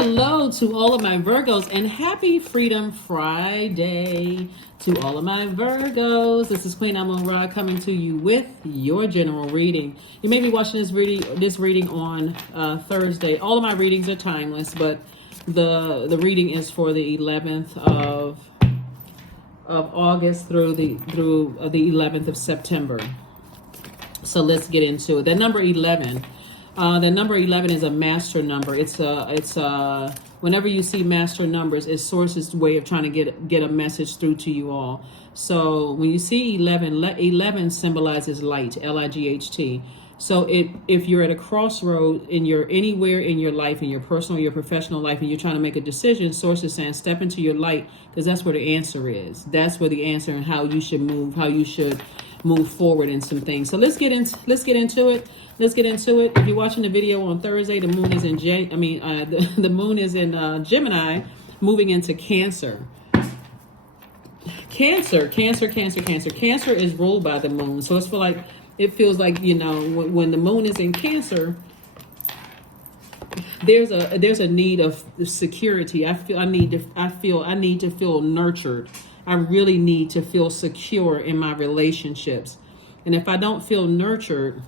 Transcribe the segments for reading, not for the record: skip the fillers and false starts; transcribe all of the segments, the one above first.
Hello to all of my Virgos and happy Freedom Friday to all of my Virgos. This is Queen Amun Ra coming to you with your general reading. You may be watching this reading on Thursday. All of my readings are timeless, but the reading is for the 11th of August through the 11th of September. So let's get into it. That number 11. The number 11 is a master number. It's whenever you see master numbers, it's Source's way of trying to get a message through to you all. So when you see 11, 11 symbolizes light, L-I-G-H-T. So if you're at a crossroad anywhere in your life, in your personal, your professional life, and you're trying to make a decision, Source is saying step into your light, because that's where the answer is. That's where the answer and how you should move forward in some things. So let's get into it. If you're watching the video on Thursday, the moon is in the moon is in Gemini, moving into Cancer. Cancer is ruled by the moon. So it feels like when the moon is in Cancer, there's a need of security. I need to feel nurtured. I really need to feel secure in my relationships. And if I don't feel nurtured,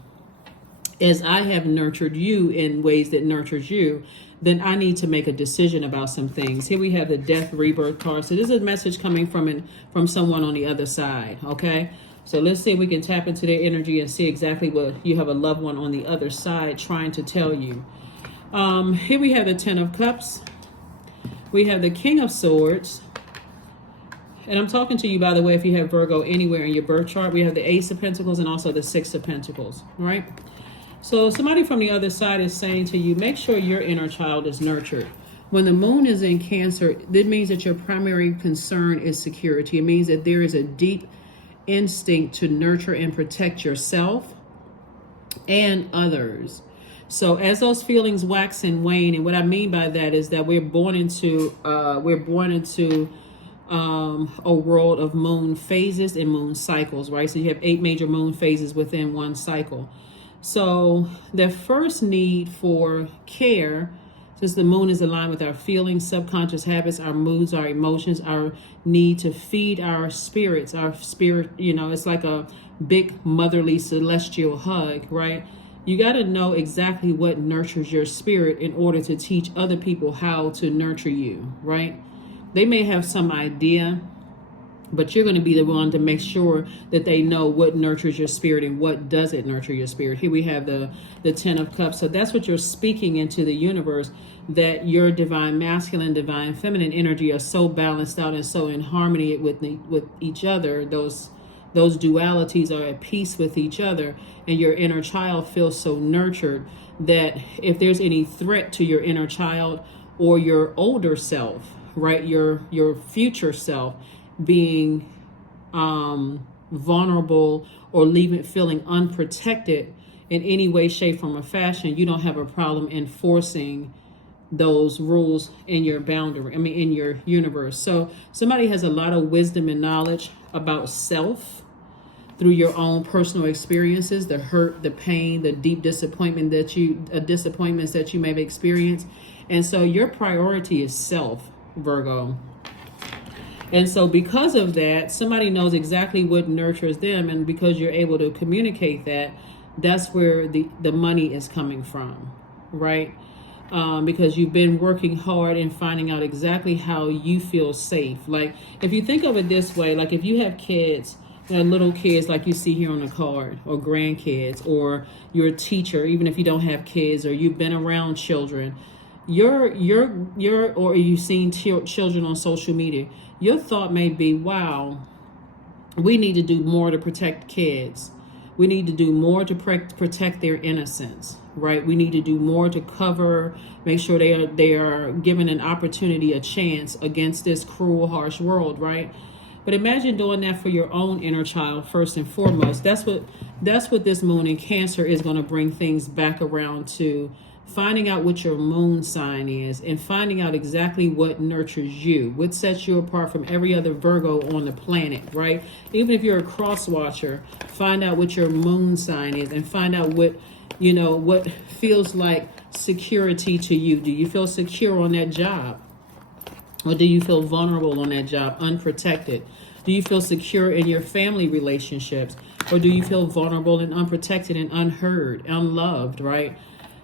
as I have nurtured you in ways that nurtures you, then I need to make a decision about some things. Here we have the Death Rebirth card. So this is a message coming from someone on the other side, okay? So let's see if we can tap into their energy and see exactly what you have a loved one on the other side trying to tell you. Here we have the Ten of Cups. We have the King of Swords. And I'm talking to you, by the way, if you have Virgo anywhere in your birth chart. We have the Ace of Pentacles and also the Six of Pentacles, right? So somebody from the other side is saying to you, make sure your inner child is nurtured. When the moon is in Cancer, that means that your primary concern is security. It means that there is a deep instinct to nurture and protect yourself and others. So as those feelings wax and wane, and what I mean by that is that we're born into a world of moon phases and moon cycles, right? So you have 8 major moon phases within one cycle. So the first need for care, since the moon is aligned with our feelings, subconscious habits, our moods, our emotions, our need to feed our spirit, it's like a big motherly celestial hug, right? You got to know exactly what nurtures your spirit in order to teach other people how to nurture you, right? They may have some idea, but you're going to be the one to make sure that they know what nurtures your spirit and what doesn't nurture your spirit. Here we have the Ten of Cups. So that's what you're speaking into the universe, that your divine masculine, divine feminine energy are so balanced out and so in harmony with each other. Those dualities are at peace with each other, and your inner child feels so nurtured that if there's any threat to your inner child or your older self, right, your future self, being vulnerable or feeling unprotected in any way, shape, form, or fashion, you don't have a problem enforcing those rules in your in your universe. So somebody has a lot of wisdom and knowledge about self through your own personal experiences, the hurt, the pain, the deep disappointments that you may have experienced. And so your priority is self, Virgo. And so because of that, somebody knows exactly what nurtures them. And because you're able to communicate that, that's where the money is coming from, right? Because you've been working hard and finding out exactly how you feel safe. Like, if you think of it this way, like if you have kids, little kids like you see here on the card, or grandkids, or you're a teacher, even if you don't have kids, or you've been around children, or you've seen children on social media, your thought may be, wow, we need to do more to protect kids. We need to do more to protect their innocence, right? We need to do more to cover, make sure they are given an opportunity, a chance against this cruel, harsh world, right? But imagine doing that for your own inner child first and foremost. That's what this moon in Cancer is going to bring things back around to. Finding out what your moon sign is and finding out exactly what nurtures you, what sets you apart from every other Virgo on the planet, right? Even if you're a cross watcher, find out what your moon sign is and find out what feels like security to you? Do you feel secure on that job? Or do you feel vulnerable on that job, unprotected? Do you feel secure in your family relationships? Or do you feel vulnerable and unprotected and unheard, unloved, right?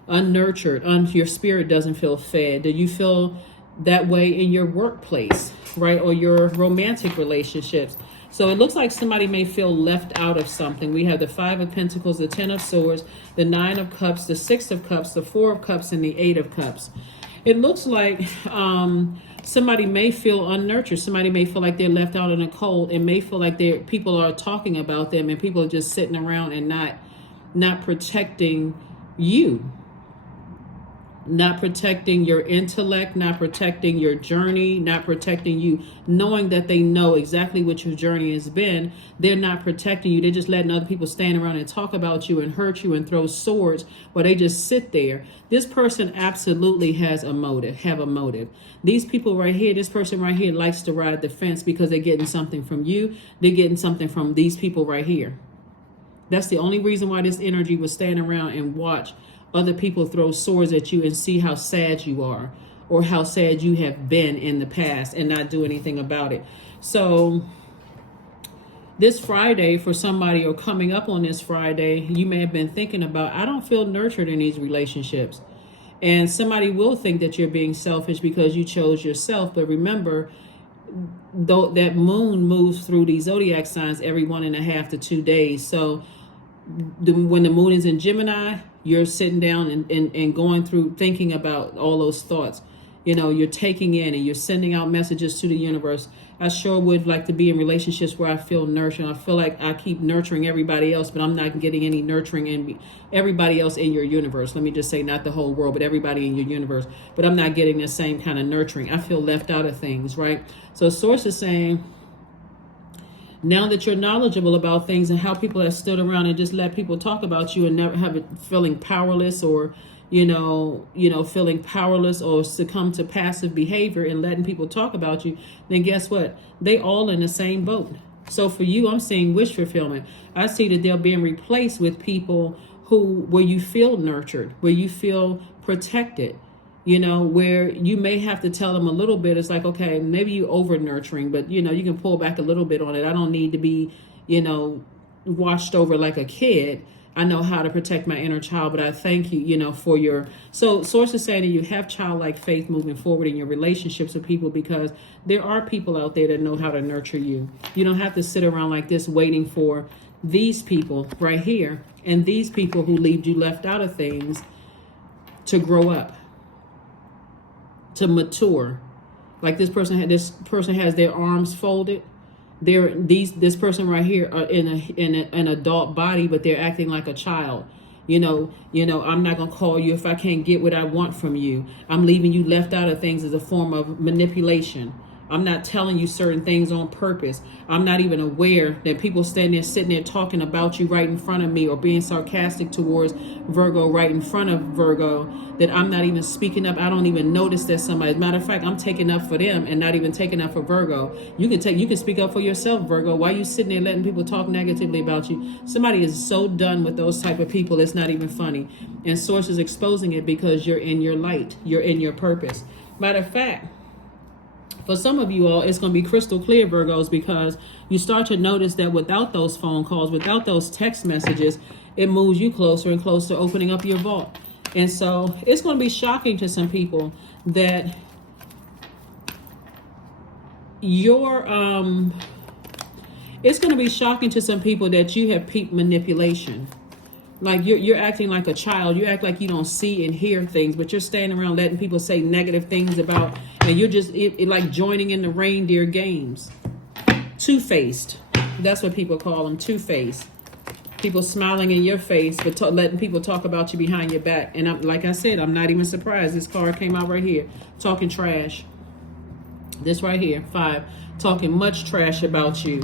Unnurtured, your spirit doesn't feel fed. Do you feel that way in your workplace, right? Or your romantic relationships? So it looks like somebody may feel left out of something. We have the 5 of Pentacles, the 10 of Swords, the 9 of Cups, the 6 of Cups, the 4 of Cups, and the 8 of Cups. It looks like somebody may feel unnurtured. Somebody may feel like they're left out in the cold, and may feel like people are talking about them, and people are just sitting around and not protecting you. Not protecting your intellect, not protecting your journey, not protecting you, knowing that they know exactly what your journey has been. They're not protecting you. They're just letting other people stand around and talk about you and hurt you and throw swords while they just sit there. This person absolutely has a motive. These people right here, this person right here likes to ride the fence because they're getting something from you. They're getting something from these people right here. That's the only reason why this energy was stand around and watch other people throw swords at you and see how sad you are, or how sad you have been in the past, and not do anything about it. So this Friday, for somebody, or coming up on this Friday, you may have been thinking about, I don't feel nurtured in these relationships. And somebody will think that you're being selfish because you chose yourself. But remember, though, that moon moves through these zodiac signs every 1.5 to 2 days. So when the moon is in Gemini, you're sitting down and going through, thinking about all those thoughts. You're taking in and you're sending out messages to the universe. I sure would like to be in relationships where I feel nurtured. I feel like I keep nurturing everybody else, but I'm not getting any nurturing in everybody else in your universe. Let me just say, not the whole world, but everybody in your universe. But I'm not getting the same kind of nurturing. I feel left out of things, right? So Source is saying, now that you're knowledgeable about things and how people have stood around and just let people talk about you and never have it feeling powerless, or feeling powerless, or succumb to passive behavior and letting people talk about you, then guess what? They all in the same boat. So for you, I'm seeing wish fulfillment. I see that they're being replaced with people where you feel nurtured, where you feel protected. Where you may have to tell them a little bit. It's like, okay, maybe you over nurturing, but you can pull back a little bit on it. I don't need to be, watched over like a kid. I know how to protect my inner child, but I thank you, for your, so Source is saying that you have childlike faith moving forward in your relationships with people, because there are people out there that know how to nurture you. You don't have to sit around like this waiting for these people right here and these people who leave you left out of things to grow up, to mature. Like this person has their arms folded. This person right here are in an adult body, but they're acting like a child. I'm not gonna call you if I can't get what I want from you. I'm leaving you left out of things as a form of manipulation. I'm not telling you certain things on purpose. I'm not even aware that people sitting there talking about you right in front of me, or being sarcastic towards Virgo right in front of Virgo, that I'm not even speaking up. I don't even notice that somebody. As a matter of fact, I'm taking up for them and not even taking up for Virgo. You can speak up for yourself, Virgo. Why are you sitting there letting people talk negatively about you? Somebody is so done with those type of people, it's not even funny. And Source is exposing it because you're in your light. You're in your purpose. Matter of fact, for some of you all, it's going to be crystal clear, Virgos, because you start to notice that without those phone calls, without those text messages, it moves you closer and closer to opening up your vault. And so it's going to be shocking to some people that it's going to be shocking to some people that you have peeped manipulation. Like you're acting like a child. You act like you don't see and hear things, but you're standing around letting people say negative things about, and you're just like joining in the reindeer games. Two-faced. That's what people call them, two-faced. People smiling in your face, but letting people talk about you behind your back. And like I said, I'm not even surprised. This card came out right here, talking trash. This right here, 5, talking much trash about you,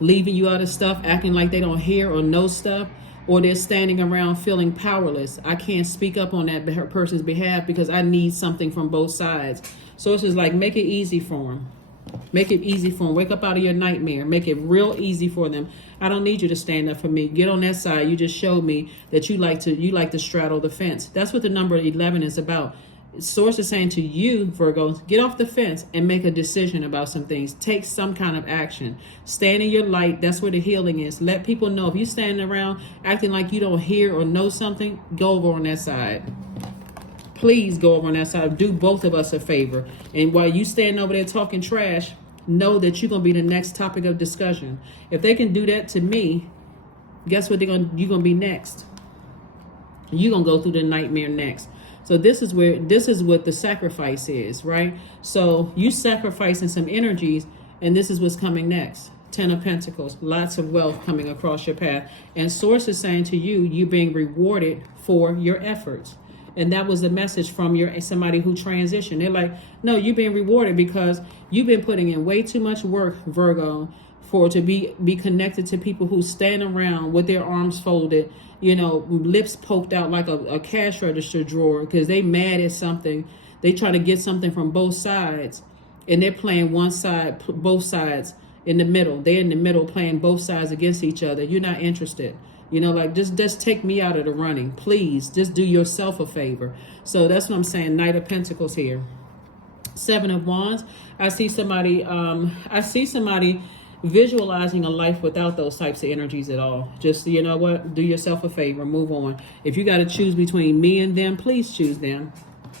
leaving you out of stuff, acting like they don't hear or know stuff. Or they're standing around feeling powerless. I can't speak up on that person's behalf because I need something from both sides. So it's just like, make it easy for them. Make it easy for them. Wake up out of your nightmare. Make it real easy for them. I don't need you to stand up for me. Get on that side. You just showed me that you like to straddle the fence. That's what the number 11 is about. Source is saying to you, Virgo, get off the fence and make a decision about some things. Take some kind of action. Stand in your light. That's where the healing is. Let people know. If you're standing around acting like you don't hear or know something, go over on that side. Please go over on that side. Do both of us a favor. And while you stand over there talking trash, know that you're going to be the next topic of discussion. If they can do that to me, guess what you're going to be next. You're going to go through the nightmare next. So this is what the sacrifice is, right? So you sacrificing some energies, and this is what's coming next. 10 of Pentacles, lots of wealth coming across your path. And Source is saying to you, you're being rewarded for your efforts. And that was the message from somebody who transitioned. They're like, no, you're being rewarded because you've been putting in way too much work, Virgo, to be connected to people who stand around with their arms folded, lips poked out like a cash register drawer because they mad at something. They try to get something from both sides, and they're playing one side, both sides in the middle. They're in the middle playing both sides against each other. You're not interested. Just take me out of the running. Please, just do yourself a favor. So that's what I'm saying. Knight of Pentacles here. 7 of Wands. I see somebody visualizing a life without those types of energies at all. Just, you know what? Do yourself a favor. Move on. If you got to choose between me and them, please choose them.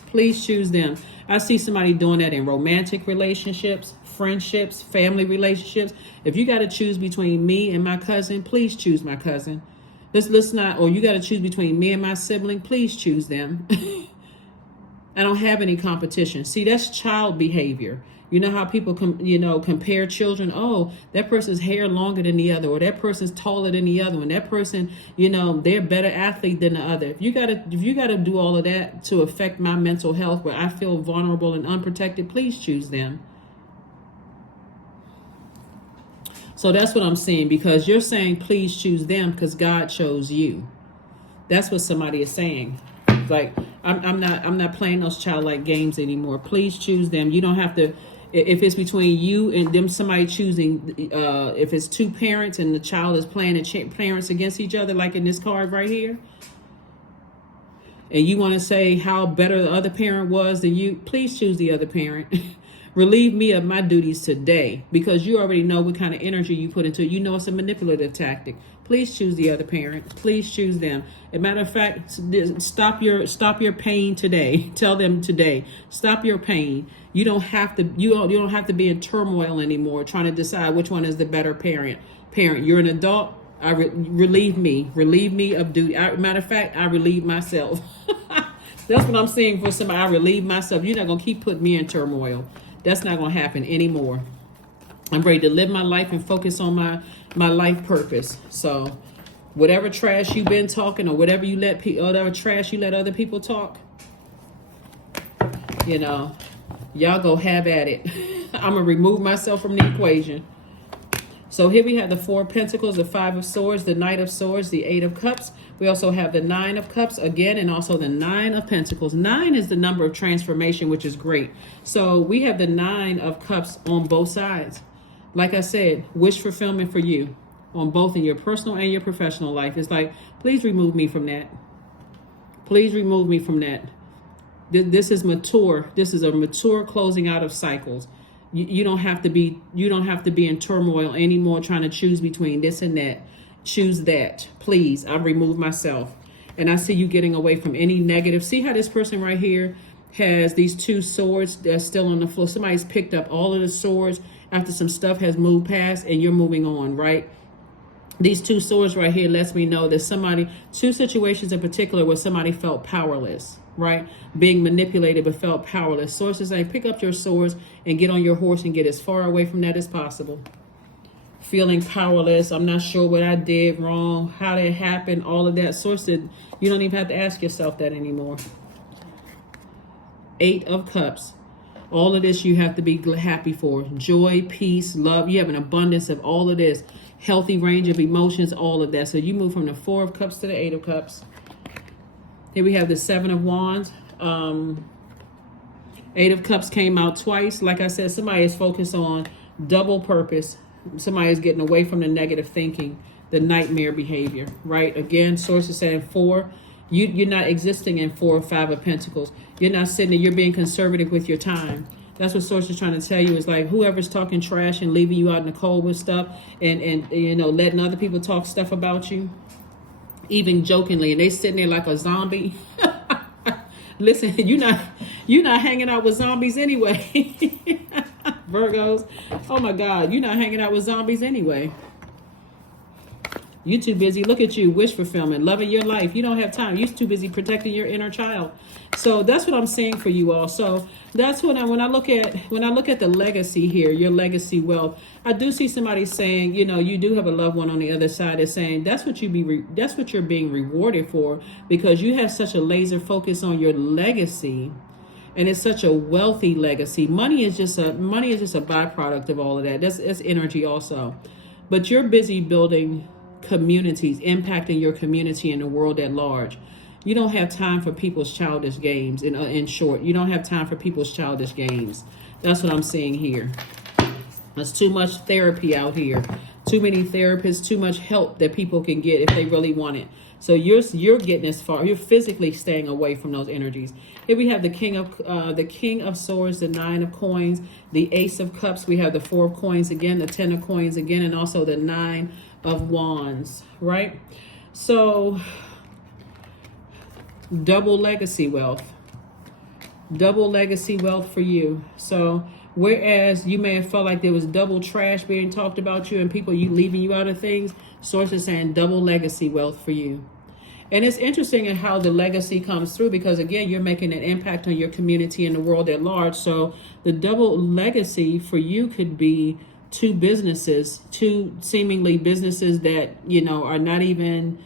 Please choose them. I see somebody doing that in romantic relationships, friendships, family relationships. If you got to choose between me and my cousin, please choose my cousin. Let's not, or you got to choose between me and my sibling, please choose them. I don't have any competition. See, that's child behavior. You know how people compare children. Oh, that person's hair longer than the other, or that person's taller than the other one. That person, they're a better athlete than the other. If you gotta do all of that to affect my mental health, where I feel vulnerable and unprotected, please choose them. So that's what I'm saying, because you're saying please choose them because God chose you. That's what somebody is saying. Like, I'm not playing those childlike games anymore. Please choose them. You don't have to. If it's between you and them, somebody choosing, if it's two parents and the child is playing the parents against each other, like in this card right here, and you want to say how better the other parent was than you, please choose the other parent. Relieve me of my duties today, because you already know what kind of energy you put into it. You know it's a manipulative tactic. Please choose the other parent. Please choose them. As a matter of fact, stop your pain today. Tell them today. Stop your pain. You don't have to. You don't have to be in turmoil anymore, trying to decide which one is the better parent. You're an adult. Relieve me of duty. Matter of fact, I relieve myself. That's what I'm saying for somebody. I relieve myself. You're not gonna keep putting me in turmoil. That's not going to happen anymore. I'm ready to live my life and focus on my life purpose. So whatever trash you've been talking, or whatever trash you let other people talk, y'all go have at it. I'm going to remove myself from the equation. So here we have the 4 of Pentacles, the 5 of Swords, the Knight of Swords, the 8 of Cups. We also have the 9 of Cups again, and also the 9 of Pentacles. 9 is the number of transformation, which is great. So we have the 9 of Cups on both sides. Like I said, wish fulfillment for you on both in your personal and your professional life. It's like, please remove me from that. Please remove me from that. This is mature. This is a mature closing out of cycles. You don't have to be in turmoil anymore trying to choose between this and that. Choose that. Please, I remove myself. And I see you getting away from any negative. See how this person right here has these 2 swords that's still on the floor. Somebody's picked up all of the swords after some stuff has moved past, and you're moving on, right? These 2 swords right here lets me know that 2 situations in particular where somebody felt powerless, right? Being manipulated but felt powerless. Sources say, pick up your swords and get on your horse and get as far away from that as possible. Feeling powerless. I'm not sure what I did wrong, how did it happen, all of that. Source said, you don't even have to ask yourself that anymore. 8 of Cups. All of this you have to be happy for. Joy, peace, love. You have an abundance of all of this. Healthy range of emotions, all of that. So you move from the 4 of Cups to the 8 of Cups. Here we have the 7 of Wands. 8 of Cups came out twice. Like I said, somebody is focused on double purpose. Somebody is getting away from the negative thinking, the nightmare behavior, right? Again, source is saying 4. You're not existing in 4 or 5 of Pentacles. You're not sitting there. You're being conservative with your time. That's what source is trying to tell you, is like whoever's talking trash and leaving you out in the cold with stuff and you know, letting other people talk stuff about you, even jokingly, and they sitting there like a zombie. Listen, you're not hanging out with zombies anyway. Virgos. Oh my God, you're not hanging out with zombies anyway. You're too busy. Look at you, wish fulfillment, loving your life. You don't have time. You're too busy protecting your inner child. So that's what I'm saying for you all. So that's when I look at the legacy here, your legacy wealth. I do see somebody saying, you know, you do have a loved one on the other side is saying that's what that's what you're being rewarded for, because you have such a laser focus on your legacy. And it's such a wealthy legacy. Money is just a byproduct of all of that. That's energy also. But you're busy building communities, impacting your community and the world at large. You don't have time for people's childish games. In short, you don't have time for people's childish games. That's what I'm seeing here. There's too much therapy out here. Too many therapists, too much help that people can get if they really want it. So you're getting as far. You're physically staying away from those energies. Here we have the King of Swords, the 9 of Coins, the Ace of Cups. We have the 4 of Coins again, the 10 of Coins again, and also the 9 of Wands. Right. So double legacy wealth. Double legacy wealth for you. So whereas you may have felt like there was double trash being talked about you and people leaving you out of things, source is saying double legacy wealth for you. And it's interesting in how the legacy comes through, because again, you're making an impact on your community and the world at large. So the double legacy for you could be 2 businesses, 2 seemingly businesses that, you know, are not even,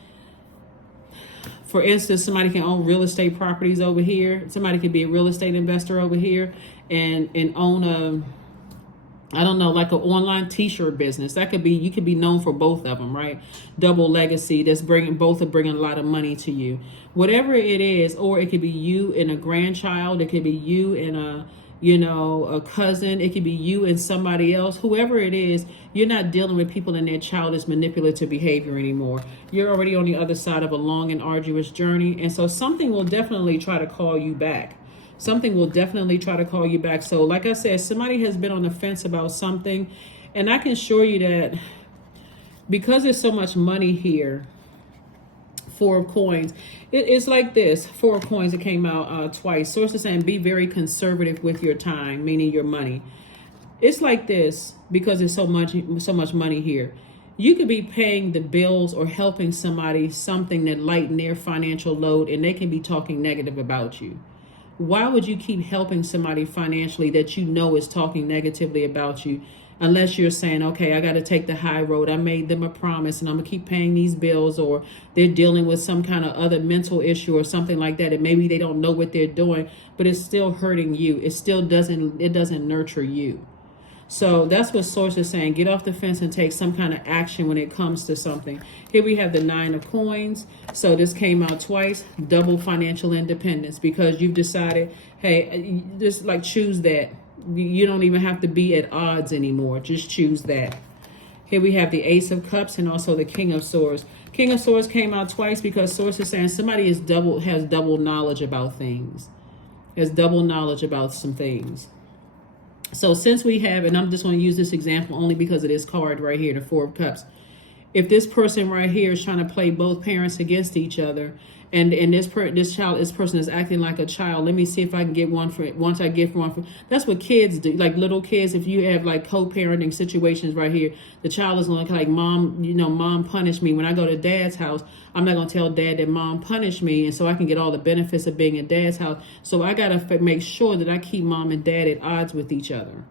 for instance, somebody can own real estate properties over here. Somebody could be a real estate investor over here and own I don't know, like an online t-shirt business. That could be, you could be known for both of them, right? Double legacy that's bringing a lot of money to you. Whatever it is, or it could be you and a grandchild. It could be you and a cousin. It could be you and somebody else. Whoever it is, you're not dealing with people in their childish manipulative behavior anymore. You're already on the other side of a long and arduous journey. And so something will definitely try to call you back. Something will definitely try to call you back. So like I said, somebody has been on the fence about something. And I can assure you that because there's so much money here, 4 of Coins, it's like this. 4 of Coins, it came out twice. Source is saying be very conservative with your time, meaning your money. It's like this because there's so much money here. You could be paying the bills or helping somebody something that lighten their financial load, and they can be talking negative about you. Why would you keep helping somebody financially that you know is talking negatively about you, unless you're saying, okay, I got to take the high road. I made them a promise and I'm going to keep paying these bills, or they're dealing with some kind of other mental issue or something like that. And maybe they don't know what they're doing, but it's still hurting you. It doesn't nurture you. So that's what source is saying. Get off the fence and take some kind of action when it comes to something. Here we have the 9 of Coins. So this came out twice. Double financial independence, because you've decided, hey, just like choose that. You don't even have to be at odds anymore. Just choose that. Here we have the Ace of Cups and also the King of Swords. King of Swords came out twice because source is saying somebody has double knowledge about things. Has double knowledge about some things. So since we have, and I'm just going to use this example only because of this card right here, the 4 of Cups. If this person right here is trying to play both parents against each other, and this person is acting like a child, let me see if I can get one for it. Once I get one for, that's what kids do. Like little kids, if you have like co-parenting situations right here, the child is going to like, mom punished me. When I go to dad's house, I'm not going to tell dad that mom punished me, and so I can get all the benefits of being at dad's house. So I got to make sure that I keep mom and dad at odds with each other,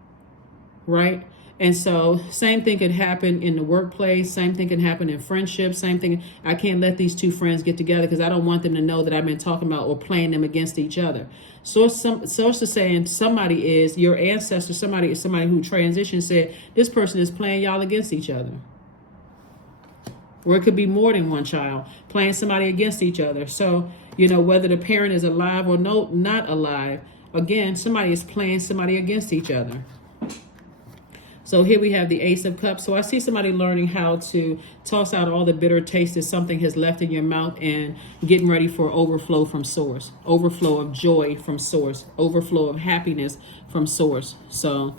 right? And so same thing could happen in the workplace. Same thing can happen in friendships. Same thing. I can't let these 2 friends get together because I don't want them to know that I've been talking about or playing them against each other. Source is saying somebody is your ancestor. Somebody who transitioned said this person is playing y'all against each other. Or it could be more than one child playing somebody against each other. So, whether the parent is alive or not alive, again, somebody is playing somebody against each other. So here we have the Ace of Cups. So I see somebody learning how to toss out all the bitter taste that something has left in your mouth and getting ready for overflow from source, overflow of joy from source, overflow of happiness from source. So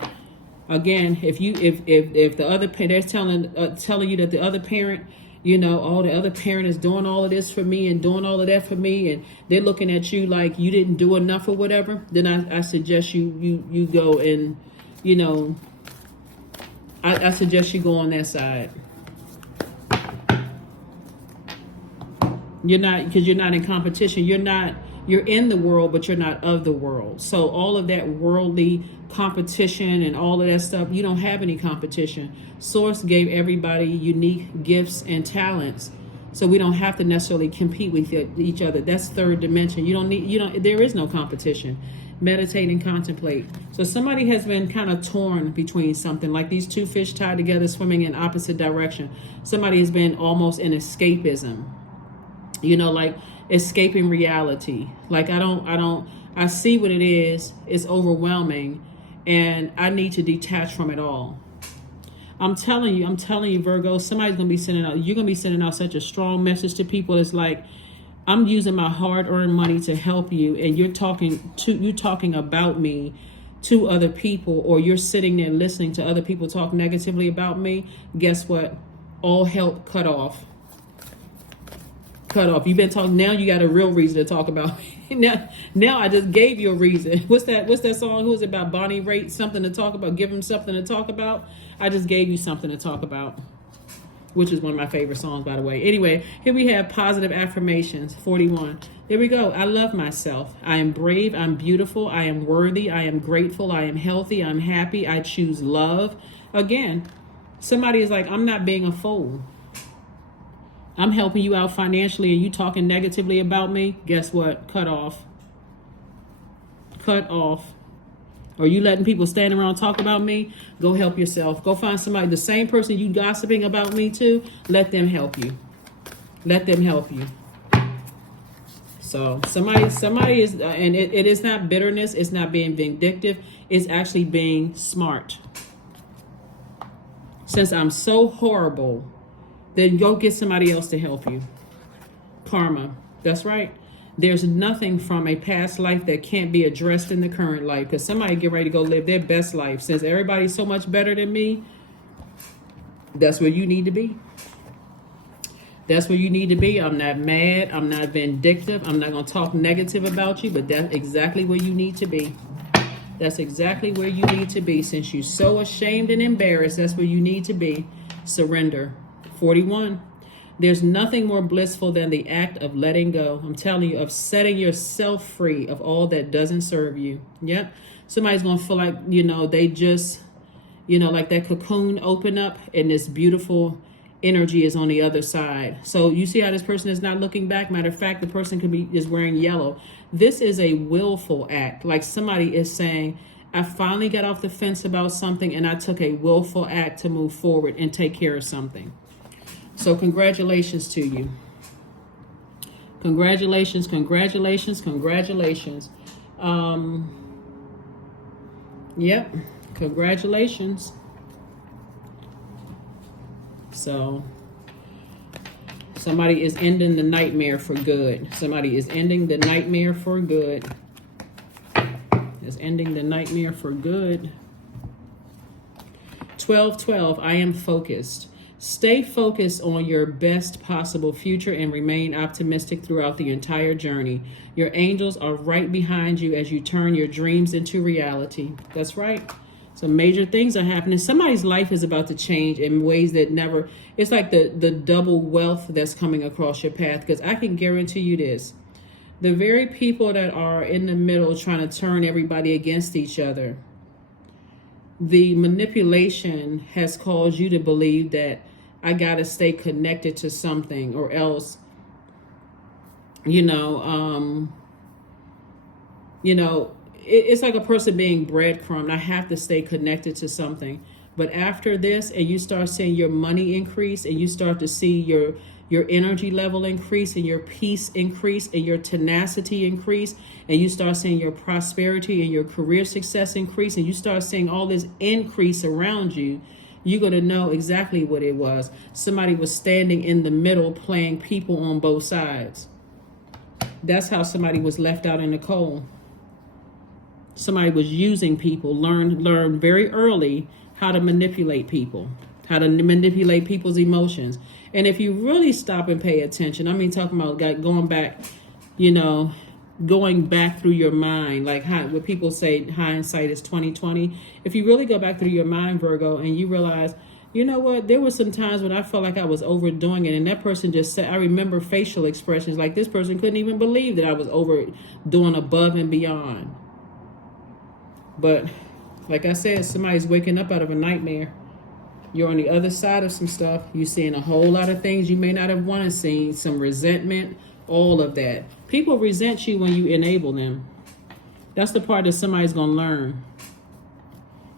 again, if the other they're telling you that the other parent, you know, oh, the other parent is doing all of this for me and doing all of that for me, and they're looking at you like you didn't do enough or whatever, then I suggest you go and, you know, I suggest you go on that side. You're not, because you're not in competition. You're in the world, but you're not of the world. So all of that worldly competition and all of that stuff, you don't have any competition. Source gave everybody unique gifts and talents. So we don't have to necessarily compete with each other. That's third dimension. There is no competition. Meditate and contemplate. So somebody has been kind of torn between something, like these two fish tied together swimming in opposite direction. Somebody has been almost in escapism, you know, like escaping reality. Like I see what it is. It's overwhelming and I need to detach from it all. I'm telling you, Virgo, somebody's going to be you're going to be sending out such a strong message to people. It's like, I'm using my hard-earned money to help you, and you're talking about me to other people, or you're sitting there listening to other people talk negatively about me. Guess what? All help cut off. Cut off. You've been talking, now you got a real reason to talk about me. Now I just gave you a reason. What's that song? Who is it about? Bonnie Raitt, something to talk about. Give them something to talk about. I just gave you something to talk about, which is one of my favorite songs, by the way. Anyway, here we have positive affirmations, 41. There we go. I love myself. I am brave. I'm beautiful. I am worthy. I am grateful. I am healthy. I'm happy. I choose love. Again, somebody is like, I'm not being a fool. I'm helping you out financially and you talking negatively about me. Guess what? Cut off. Cut off. Or you letting people stand around talk about me? Go help yourself. Go find somebody, the same person you gossiping about me to, let them help you. Let them help you. So somebody is, and it is not bitterness. It's not being vindictive. It's actually being smart. Since I'm so horrible, then go get somebody else to help you. Karma. That's right. There's nothing from a past life that can't be addressed in the current life, because somebody get ready to go live their best life. Since everybody's so much better than me, that's where you need to be. That's where you need to be. I'm not mad. I'm not vindictive. I'm not going to talk negative about you, but that's exactly where you need to be. That's exactly where you need to be. Since you're so ashamed and embarrassed, that's where you need to be. Surrender. 41. There's nothing more blissful than the act of letting go. I'm telling you, of setting yourself free of all that doesn't serve you. Yep. Somebody's going to feel like, you know, they just, you know, like that cocoon open up and this beautiful energy is on the other side. So you see how this person is not looking back. Matter of fact, the person is wearing yellow. This is a willful act. Like somebody is saying, I finally got off the fence about something and I took a willful act to move forward and take care of something. So congratulations to you. Congratulations, congratulations, congratulations. Yep, congratulations. So somebody is ending the nightmare for good. Somebody is ending the nightmare for good. Is ending the nightmare for good. 12:12, I am focused. Stay focused on your best possible future and remain optimistic throughout the entire journey. Your angels are right behind you as you turn your dreams into reality. That's right. So major things are happening. Somebody's life is about to change in ways that never, it's like the double wealth that's coming across your path. Because I can guarantee you this. The very people that are in the middle trying to turn everybody against each other, the manipulation has caused you to believe that I got to stay connected to something or else, it's like a person being breadcrumbed. I have to stay connected to something. But after this, and you start seeing your money increase and you start to see your energy level increase, and your peace increase, and your tenacity increase, and you start seeing your prosperity and your career success increase, and you start seeing all this increase around you, you're going to know exactly what it was. Somebody was standing in the middle playing people on both sides. That's how somebody was left out in the cold. Somebody was using people, learned very early how to manipulate people, how to manipulate people's emotions. And if you really stop and pay attention, I mean, talking about going back, going back through your mind, like what people say, hindsight is 20/20. If you really go back through your mind, Virgo, and you realize, you know what, there were some times when I felt like I was overdoing it, and that person just said, I remember facial expressions like this person couldn't even believe that I was overdoing above and beyond. But like I said, somebody's waking up out of a nightmare. You're on the other side of some stuff. You're seeing a whole lot of things you may not have wanted to see, some resentment, all of that. People resent you when you enable them. That's the part that somebody's going to learn.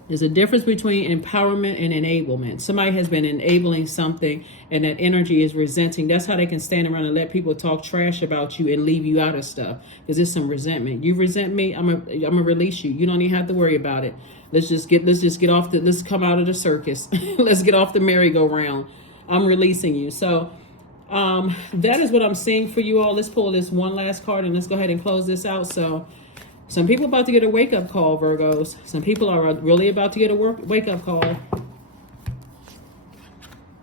There's a difference between empowerment and enablement. Somebody has been enabling something and that energy is resenting. That's how they can stand around and let people talk trash about you and leave you out of stuff. Because there's some resentment. You resent me, I'm gonna release you. You don't even have to worry about it. Let's come out of the circus. Let's get off the merry-go-round. I'm releasing you. So that is what I'm seeing for you all. Let's pull this one last card and let's go ahead and close this out. So some people about to get a wake-up call, Virgos. Some people are really about to get a wake-up call.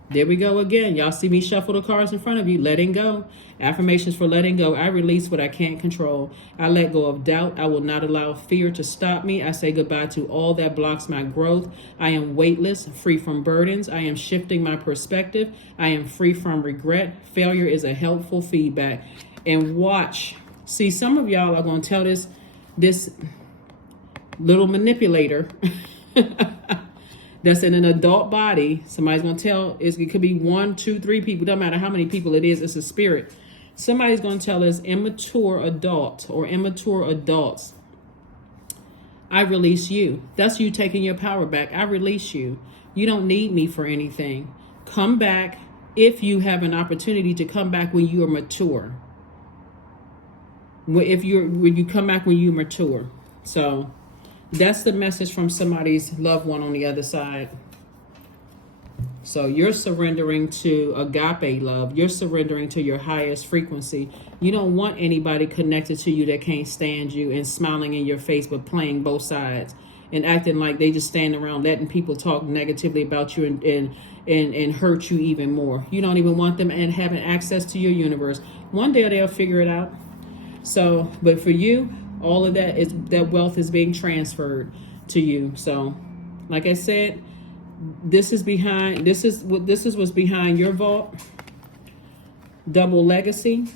There we go again. Y'all see me shuffle the cards in front of you. Letting go. Affirmations for letting go. I release what I can't control. I let go of doubt. I will not allow fear to stop me. I say goodbye to all that blocks my growth. I am weightless, free from burdens. I am shifting my perspective. I am free from regret. Failure is a helpful feedback. And watch. See, some of y'all are going to tell this little manipulator that's in an adult body. Somebody's going to tell, it could be 1, 2, 3 people. Doesn't matter how many people it is. It's a spirit. Somebody's going to tell this immature adult or immature adults, I release you. That's you taking your power back. I release you. You don't need me for anything. Come back if you have an opportunity to come back when you are mature. When you come back when you mature. So that's the message from somebody's loved one on the other side. So you're surrendering to agape love. You're surrendering to your highest frequency. You don't want anybody connected to you that can't stand you and smiling in your face but playing both sides and acting like they just stand around letting people talk negatively about you and hurt you even more. You don't even want them and having access to your universe. One day they'll figure it out. So, but for you, all of that wealth is being transferred to you. So, like I said, this is what's behind your vault. Double legacy,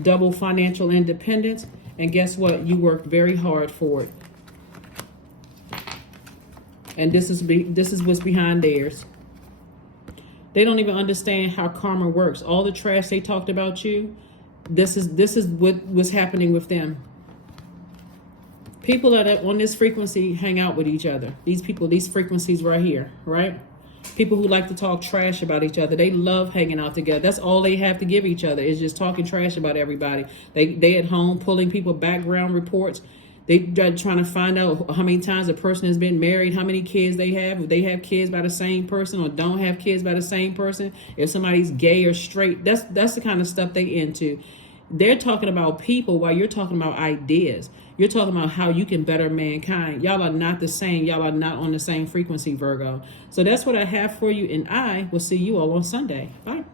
double financial independence, and guess what? You worked very hard for it. And this is what's behind theirs. They don't even understand how karma works. All the trash they talked about you, this is what was happening with them. People that on this frequency hang out with each other. These people, these frequencies right here, right? People who like to talk trash about each other. They love hanging out together. That's all they have to give each other is just talking trash about everybody. They at home pulling people background reports. They're trying to find out how many times a person has been married, how many kids they have, if they have kids by the same person or don't have kids by the same person, if somebody's gay or straight. That's the kind of stuff they into. They're talking about people while you're talking about ideas. You're talking about how you can better mankind. Y'all are not the same. Y'all are not on the same frequency, Virgo. So that's what I have for you, and I will see you all on Sunday. Bye.